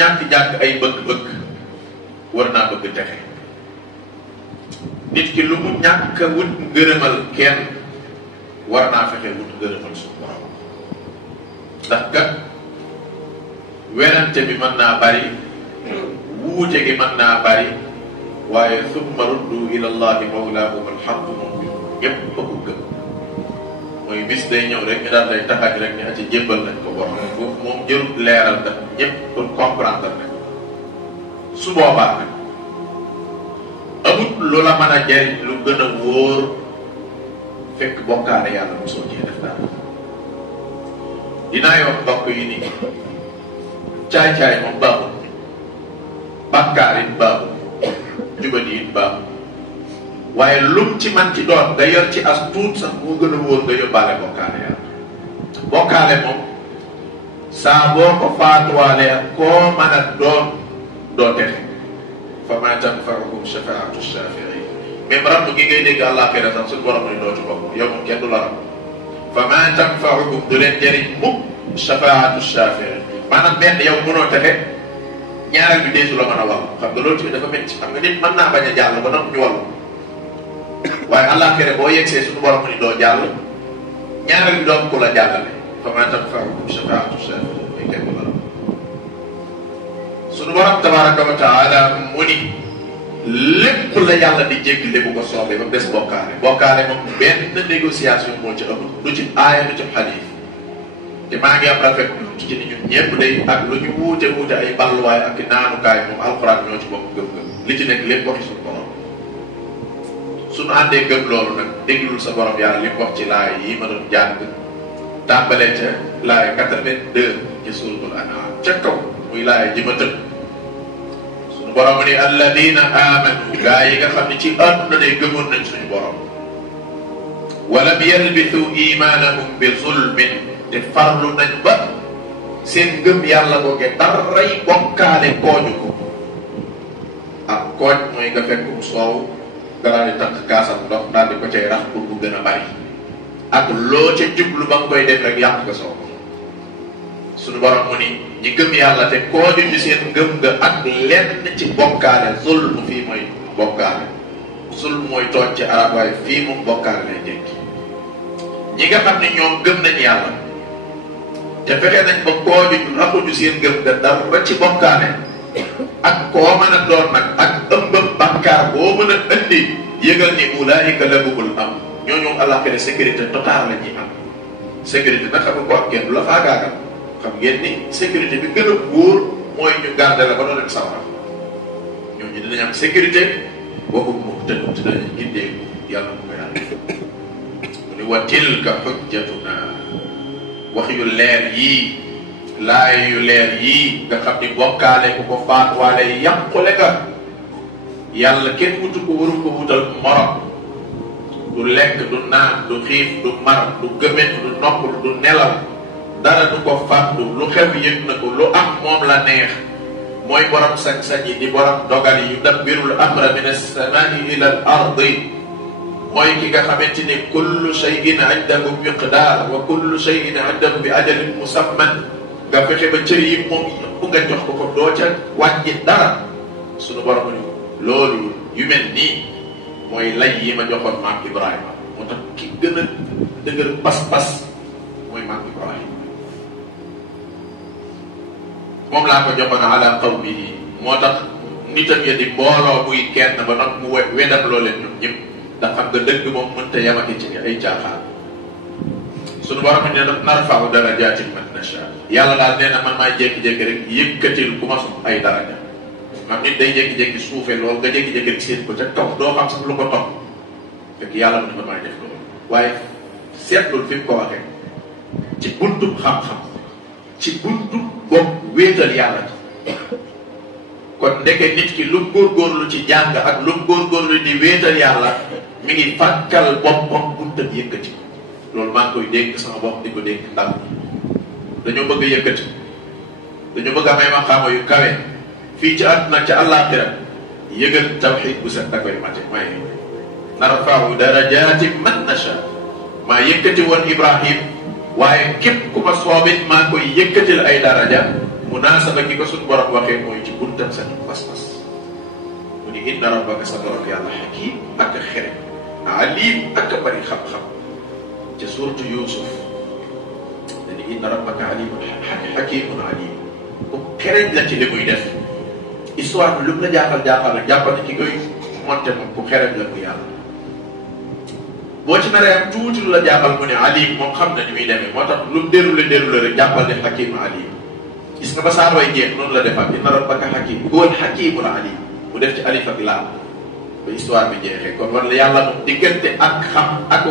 ñàkk-ñàkk ay bëgg-bëgg war naa bëgg texe nit ki lu mu ñàkk wut ngërëmal kenn war naa fexe wut ngërëmal suñu borom ndax kat werante bi mën naa bari wuute gi mën naa bari waaye summa ruddu ila allahi mawlaahum alxaq moom bi ñëpp ba ko gëm mooy bis day ñëw rek ñu daal lay taxaaj rek ni aci jébbal nañ ko borom foofu moom jërut leeral ndax ñëpp pour comprendre nañ su boobaa nag amut lu la mën a jariñ lu gën a wóor fekk bokkaale yàlla mosoo cee def daal dinaa yoon mbokk yi ni caay-caay moom baaxul bàkkaar it baaxul jubadi it baaxul waaye lum ci man ci doon nga yor ci as tuut sax moo gën a wóor nga yóbbaale bokkaale yàlla bokkaale moom saa boo ko faatuwaale ak koo mën a doon doo texe fa ma tanfa'uhum shafaa'atu shaafi'iin même rabb gi ngay dégg àllaaxira sax suñu borom ni doo ci bokk yow moom kenn du la rabb fa ma tanfa'uhum du leen jëriñ mukk shafaa'atu shaafi'iin maanaam benn yow mënoo texe ñaareel bi deesu la mën a wàll xam nga loolu tamit dafa métti xam nga nit mën naa bañ a jàll ba nag ñu wàllu waaye àllaaxira boo yegsee suñu borom ni doo jàll ñaareel bi doom ku la jàllale fa ma tanfa'uhum shafaa'atu shaafi'iin kenn du la rabb suñu borom tabaraka wa taala mu ni lépp la yàlla di jéggale bu ko soobee ba des bokkaale bokkaale moom benn négociation moo ci ëpp du ci aaya du ci xadiis te maa ngi am rafet ci ni ñun ñëpp day ak lu ñu wuute wuute ay balluwaay ak naanukaay moom alxuraan ñoo ci bokk gëm-gëm li ci nekk lépp waxi suñu borom suñu àndee gëm loolu nag déglul sa borom yàlla li mu wax ci laay yi ma doon jàng tàmbalee ca laay 82 ci suuratul An'aam ca kaw muy laay ji ma tëb suñu borom ni alladina amanu gaa yi nga xam ne ci àdduna day gëmoon nañ suñu borom walam yalbisu imaanahum bi zulmin te farlu nañ ba seen ngëm yàlla googee daray bokkaale kooju ko ak kooj mooy nga fekk mu soow nga daal di takk kaasam ndox daal di ko cay rax pour bu gën a bari ak loo ca jublu ba nga koy def rek yàq nga soow suñu borom mu ni ñi gëm yàlla te kooju ci seen ngëm nga ak lenn ci bokkaale zulm fii mooy bokkaale zulm mooy tooñ ci arab waaye fii moom bokkaale lay jekki ñi nga xam ne ñoom gëm nañ yàlla te fexe nañ ba kooju raxuñu seen ngëm nga dara ci bokkaale ak koo mën a doon nag ak ëmbam bakkaar boo mën a indi yëgal ni ulaa'ika lahumul amn ñoo ñoom àllaaxira sécurité totale la ñuy am sécurité nag xam nga ko am kenn du la faagaagal xam ngeen ni sécurité bi gën a wóor mooy ñu garder la ba doon leen sawar ñooñu dinañ am sécurité waxum muhtadun te danañ gindee yàlla mu koy àll mu ni wa tilka hujjatuna wax yu leer yii laay yu leer yii nga xam ni bokkaale ku ko faatuwaale yàqule nga yàlla kenn wutu ko waru ko wutal morom du lekk du naan du xiif du mar du gëmet du noppul du nelaw dara du ko fàttu lu xew yëg na ko lu am moom la neex mooy borom sañ-sañ yi di borom dogal yi yudabbirul amra min as-samaa'i ila al-ardi mooy ki nga xamante ni kullu shay'in indahu miqdaar wa kullu shay'in indahu bi ajalin musamman nga fexe ba cër yi moom yëpp nga jox ko ko doo ca wàññi dara suñu borom ni loolu yu mel nii mooy lay yi ma joxoon maam Ibrahima moo tax ki gën a dëgër pas-pas mooy maam Ibrahima moom laa ko joxoon ala qawmihi moo tax nitam ya di mbooloo muy kenn ba nag mu wedam loo leen ñoom ñëpp ndax xam nga dëgg moom mënta yamati ci ay caaxaan suñu borom ne narfa'u darajaatin man nashaa yàlla daal nee na man maay jékki-jékki rek yëkkatil ku ma sox ay daraja maam nit day jékki-jékki suufee loolu nga jékki-jékki rek seen ko ca kaw doo xam sax lu ko topp fekk yàlla mu ne man maay def loolu waaye seetlul fi mu ko waxee ci buntu xam-xam ci buntu bopp wéetal yàlla ci kon ndeke nit ki lu góorgóorlu ci jàng ak lu góorgóorlu di wéetal yàlla mi ngi fàkkal boppam buntam yëkkati loolu maa ngi koy dégg sama bopp di ko dégg ndaw dañoo bëgg a yëkkati dañoo bëgg a may maqaama yu kawe fii ci àdduna ca àllaaxira yëgal tawxiid bu set da koy mate may narfa'u darajaatin man nashaa maa yëkkati woon Ibrahim waaye képp ku ma soobit maa koy yëkkatil ay daraja munasaba gi ko suñu borom waxee mooy ci buntam sa pas-pas mu ni inna rabbaka sa borom yàlla hakim ak xere alim ak bari xam-xam ca suuratu Yuusuf dani inna rabbaka alimun hakimun alim ku xereñ la ci li muy def histoire bi lu mu la jaaxal rek jàppal ne ki koy monté moom ku xereñ la mu yàlla boo ci naree am tuuti lu la jaaxal mu ne alim moom xam na ni muy demee moo tax lu mu déroulé rek jàppal ne hakim alim gis nga ba saa way jeex noonu la defaat inna rabbaka hakim huwal hakimul alim mu def ci alif ak laam ba histoire bi jeexee kon war la yàlla moom diggante ak xam ak